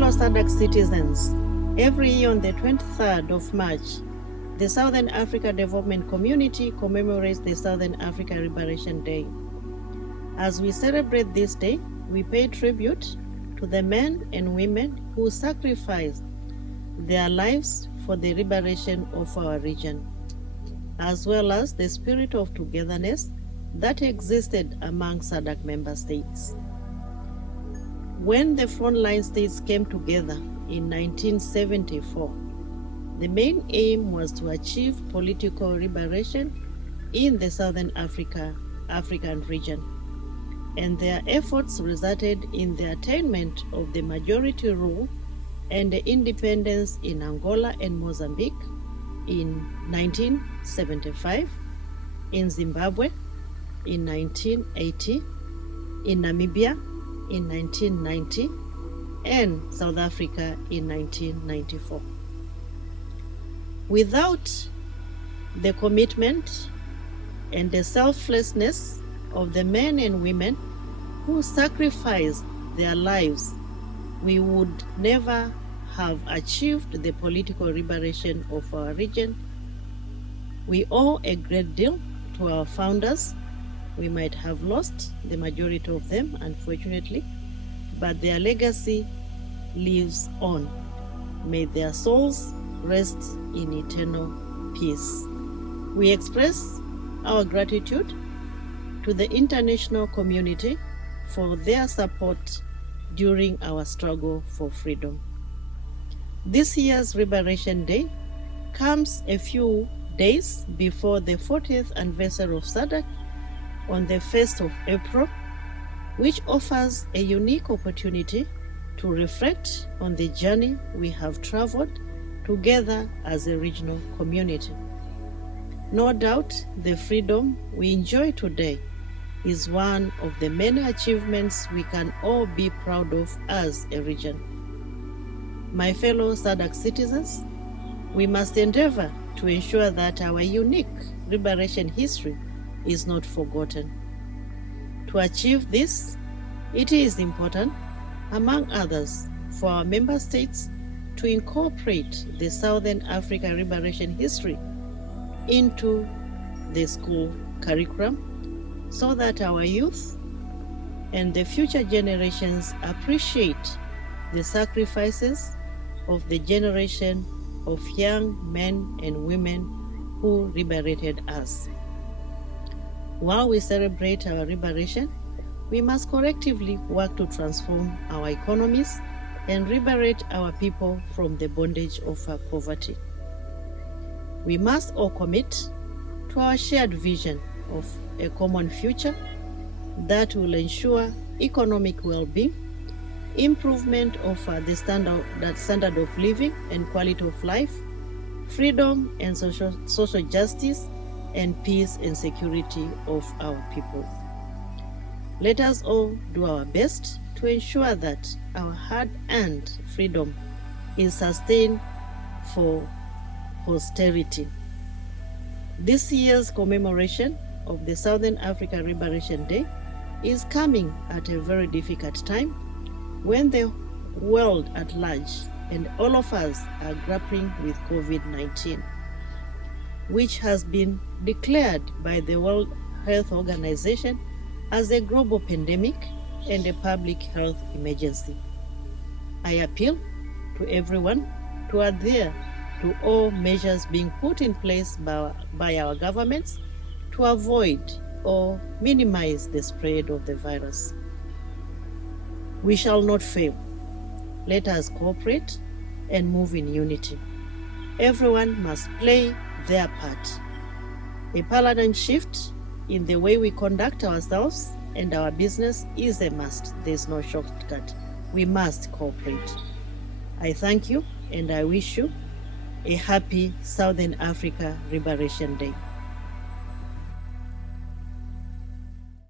fellow SADC citizens, every year on the 23rd of March, the Southern Africa Development Community commemorates the Southern Africa Liberation Day. As we celebrate this day, we pay tribute to the men and women who sacrificed their lives for the liberation of our region, as well as the spirit of togetherness that existed among SADC member states. When the frontline states came together in 1974, the main aim was to achieve political liberation in the Southern African region, and their efforts resulted in the attainment of the majority rule and the independence in Angola and Mozambique in 1975, in Zimbabwe in 1980, in Namibia in 1990, and South Africa in 1994. Without the commitment and the selflessness of the men and women who sacrificed their lives, we would never have achieved the political liberation of our region. We owe a great deal to our founders. We might have lost the majority of them, unfortunately, but their legacy lives on. May their souls rest in eternal peace. We express our gratitude to the international community for their support during our struggle for freedom. This year's Liberation Day comes a few days before the 40th anniversary of SADC on the 1st of April, which offers a unique opportunity to reflect on the journey we have traveled together as a regional community. No doubt, the freedom we enjoy today is one of the many achievements we can all be proud of as a region. My fellow SADC citizens, we must endeavor to ensure that our unique liberation history is not forgotten. To achieve this, it is important, among others, for our member states to incorporate the Southern Africa liberation history into the school curriculum so that our youth and the future generations appreciate the sacrifices of the generation of young men and women who liberated us. While we celebrate our liberation, we must collectively work to transform our economies and liberate our people from the bondage of poverty. We must all commit to our shared vision of a common future that will ensure economic well-being, improvement of the standard of living and quality of life, freedom and social justice, and peace and security of our people. Let us all do our best to ensure that our hard-earned freedom is sustained for posterity. This year's commemoration of the Southern Africa Liberation Day is coming at a very difficult time when the world at large and all of us are grappling with COVID-19, which has been declared by the World Health Organization as a global pandemic and a public health emergency. I appeal to everyone to adhere to all measures being put in place by our governments to avoid or minimize the spread of the virus. We shall not fail. Let us cooperate and move in unity. Everyone must play their part. A paradigm shift in the way we conduct ourselves and our business is a must. There's no shortcut. We must cooperate. I thank you and I wish you a happy Southern Africa Liberation Day.